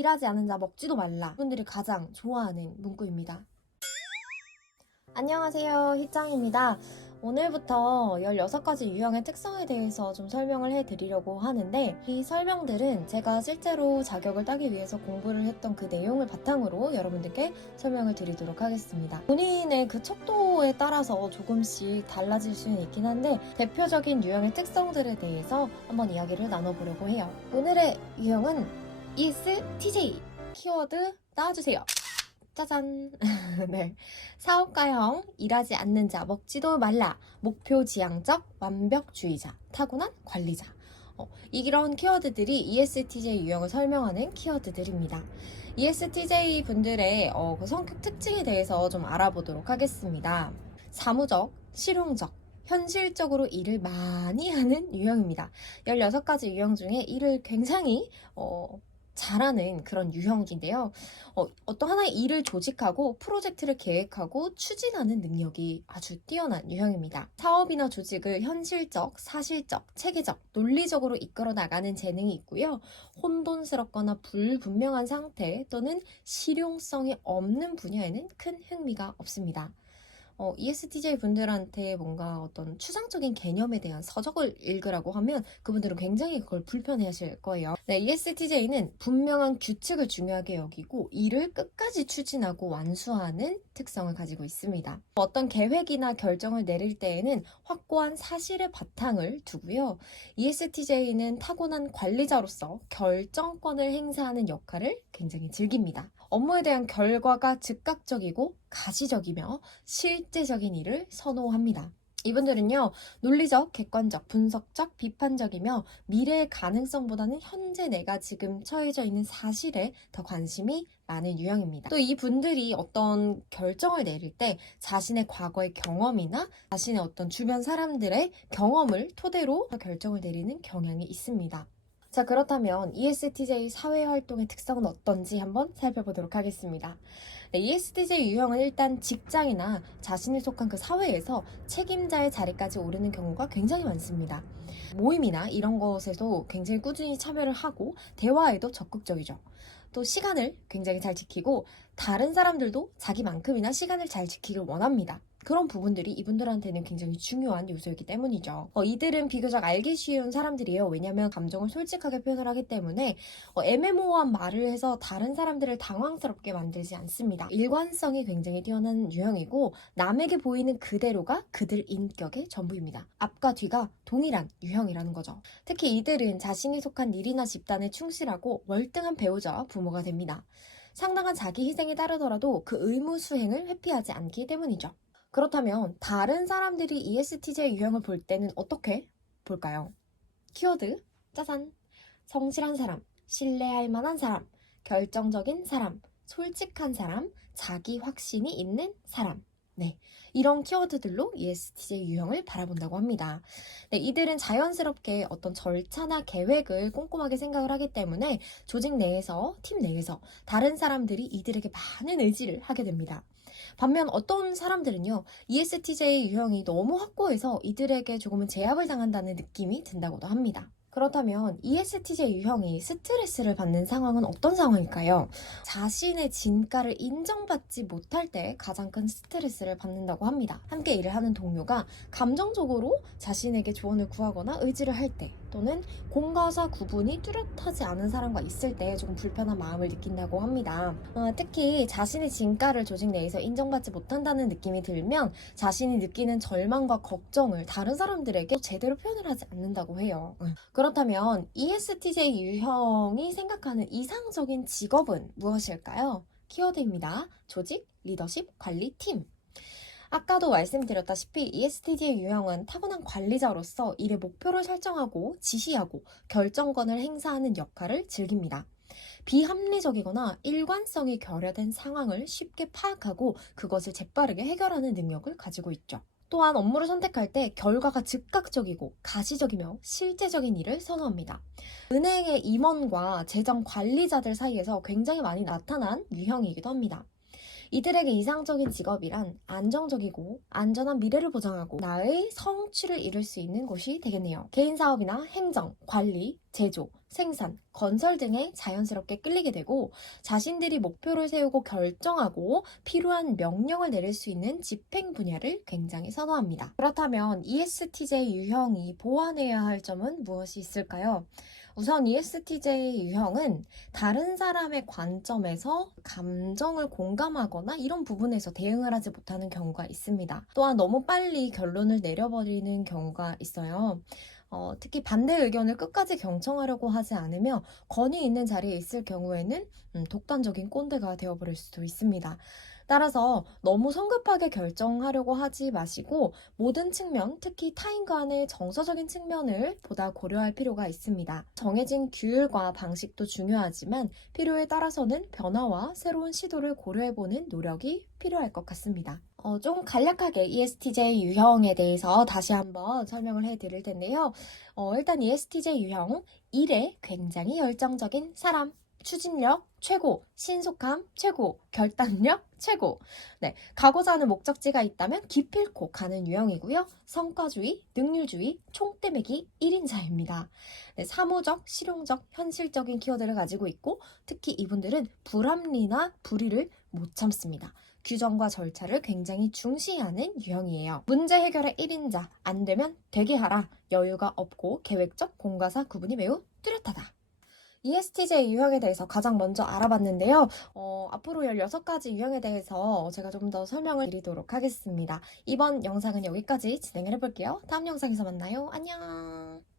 일하지 않은 자 먹지도 말라. 분들이 가장 좋아하는 문구입니다. 안녕하세요, 희짱입니다. 오늘부터 16가지 유형의 특성에 대해서 좀 설명을 해드리려고 하는데, 이 설명들은 제가 실제로 자격을 따기 위해서 공부를 했던 그 내용을 바탕으로 여러분들께 설명을 드리도록 하겠습니다. 본인의 그 척도에 따라서 조금씩 달라질 수는 있긴 한데, 대표적인 유형의 특성들에 대해서 한번 이야기를 나눠보려고 해요. 오늘의 유형은 ESTJ 키워드 나와주세요. 짜잔. 네. 사업가형, 일하지 않는 자, 먹지도 말라, 목표지향적, 완벽주의자, 타고난 관리자. 이런 키워드들이 ESTJ 유형을 설명하는 키워드들입니다. ESTJ 분들의 그 성격 특징에 대해서 좀 알아보도록 하겠습니다. 사무적, 실용적, 현실적으로 일을 많이 하는 유형입니다. 16가지 유형 중에 일을 굉장히 잘하는 그런 유형인데요. 어떤 하나의 일을 조직하고 프로젝트를 계획하고 추진하는 능력이 아주 뛰어난 유형입니다. 사업이나 조직을 현실적, 사실적, 체계적, 논리적으로 이끌어 나가는 재능이 있고요. 혼돈스럽거나 불분명한 상태 또는 실용성이 없는 분야에는 큰 흥미가 없습니다. ESTJ 분들한테 뭔가 어떤 추상적인 개념에 대한 서적을 읽으라고 하면 그분들은 굉장히 그걸 불편해 하실 거예요. 네, ESTJ는 분명한 규칙을 중요하게 여기고 일을 끝까지 추진하고 완수하는 특성을 가지고 있습니다. 어떤 계획이나 결정을 내릴 때에는 확고한 사실의 바탕을 두고요. ESTJ는 타고난 관리자로서 결정권을 행사하는 역할을 굉장히 즐깁니다. 업무에 대한 결과가 즉각적이고 가시적이며 실제적인 일을 선호합니다. 이분들은요, 논리적, 객관적, 분석적, 비판적이며 미래의 가능성보다는 현재 내가 지금 처해져 있는 사실에 더 관심이 많은 유형입니다. 또 이분들이 어떤 결정을 내릴 때 자신의 과거의 경험이나 자신의 어떤 주변 사람들의 경험을 토대로 결정을 내리는 경향이 있습니다. 자, 그렇다면 ESTJ 사회활동의 특성은 어떤지 한번 살펴보도록 하겠습니다. 네, ESTJ 유형은 일단 직장이나 자신이 속한 그 사회에서 책임자의 자리까지 오르는 경우가 굉장히 많습니다. 모임이나 이런 것에도 굉장히 꾸준히 참여를 하고 대화에도 적극적이죠. 또 시간을 굉장히 잘 지키고 다른 사람들도 자기만큼이나 시간을 잘 지키길 원합니다. 그런 부분들이 이분들한테는 굉장히 중요한 요소이기 때문이죠. 이들은 비교적 알기 쉬운 사람들이에요. 왜냐하면 감정을 솔직하게 표현을 하기 때문에 애매모호한 말을 해서 다른 사람들을 당황스럽게 만들지 않습니다. 일관성이 굉장히 뛰어난 유형이고 남에게 보이는 그대로가 그들 인격의 전부입니다. 앞과 뒤가 동일한 유형이라는 거죠. 특히 이들은 자신이 속한 일이나 집단에 충실하고 월등한 배우자와 부모가 됩니다. 상당한 자기 희생이 따르더라도 그 의무 수행을 회피하지 않기 때문이죠. 그렇다면 다른 사람들이 ESTJ 유형을 볼 때는 어떻게 볼까요? 키워드 짜잔! 성실한 사람, 신뢰할 만한 사람, 결정적인 사람, 솔직한 사람, 자기 확신이 있는 사람. 네, 이런 키워드들로 ESTJ 유형을 바라본다고 합니다. 네, 이들은 자연스럽게 어떤 절차나 계획을 꼼꼼하게 생각을 하기 때문에 조직 내에서, 팀 내에서 다른 사람들이 이들에게 많은 의지를 하게 됩니다. 반면 어떤 사람들은요, ESTJ 유형이 너무 확고해서 이들에게 조금은 제압을 당한다는 느낌이 든다고도 합니다. 그렇다면 ESTJ 유형이 스트레스를 받는 상황은 어떤 상황일까요? 자신의 진가를 인정받지 못할 때 가장 큰 스트레스를 받는다고 합니다. 함께 일을 하는 동료가 감정적으로 자신에게 조언을 구하거나 의지를 할 때, 또는 공과사 구분이 뚜렷하지 않은 사람과 있을 때 조금 불편한 마음을 느낀다고 합니다. 특히 자신의 진가를 조직 내에서 인정받지 못한다는 느낌이 들면 자신이 느끼는 절망과 걱정을 다른 사람들에게 제대로 표현을 하지 않는다고 해요. 그렇다면 ESTJ 유형이 생각하는 이상적인 직업은 무엇일까요? 키워드입니다. 조직, 리더십, 관리, 팀. 아까도 말씀드렸다시피 ESTJ 유형은 타고난 관리자로서 일의 목표를 설정하고 지시하고 결정권을 행사하는 역할을 즐깁니다. 비합리적이거나 일관성이 결여된 상황을 쉽게 파악하고 그것을 재빠르게 해결하는 능력을 가지고 있죠. 또한 업무를 선택할 때 결과가 즉각적이고 가시적이며 실제적인 일을 선호합니다. 은행의 임원과 재정 관리자들 사이에서 굉장히 많이 나타난 유형이기도 합니다. 이들에게 이상적인 직업이란 안정적이고 안전한 미래를 보장하고 나의 성취를 이룰 수 있는 곳이 되겠네요. 개인 사업이나 행정, 관리, 제조, 생산, 건설 등에 자연스럽게 끌리게 되고 자신들이 목표를 세우고 결정하고 필요한 명령을 내릴 수 있는 집행 분야를 굉장히 선호합니다. 그렇다면 ESTJ 유형이 보완해야 할 점은 무엇이 있을까요? 우선 ESTJ 유형은 다른 사람의 관점에서 감정을 공감하거나 이런 부분에서 대응을 하지 못하는 경우가 있습니다. 또한 너무 빨리 결론을 내려버리는 경우가 있어요. 특히 반대 의견을 끝까지 경청하려고 하지 않으며 건의 있는 자리에 있을 경우에는 독단적인 꼰대가 되어버릴 수도 있습니다. 따라서 너무 성급하게 결정하려고 하지 마시고 모든 측면, 특히 타인 간의 정서적인 측면을 보다 고려할 필요가 있습니다. 정해진 규율과 방식도 중요하지만 필요에 따라서는 변화와 새로운 시도를 고려해보는 노력이 필요할 것 같습니다. 좀 간략하게 ESTJ 유형에 대해서 다시 한번 설명을 해드릴 텐데요. 일단 ESTJ 유형, 일에 굉장히 열정적인 사람, 추진력 최고, 신속함 최고, 결단력 최고. 네, 가고자 하는 목적지가 있다면 기필코 가는 유형이고요. 성과주의, 능률주의, 총대매기 1인자입니다. 네, 사무적, 실용적, 현실적인 키워드를 가지고 있고 특히 이분들은 불합리나 불의를 못 참습니다. 규정과 절차를 굉장히 중시하는 유형이에요. 문제 해결의 1인자, 안 되면 되게 하라, 여유가 없고 계획적 공과사 구분이 매우 뚜렷하다. ESTJ 유형에 대해서 가장 먼저 알아봤는데요. 앞으로 16가지 유형에 대해서 제가 좀 더 설명을 드리도록 하겠습니다. 이번 영상은 여기까지 진행을 해볼게요. 다음 영상에서 만나요. 안녕!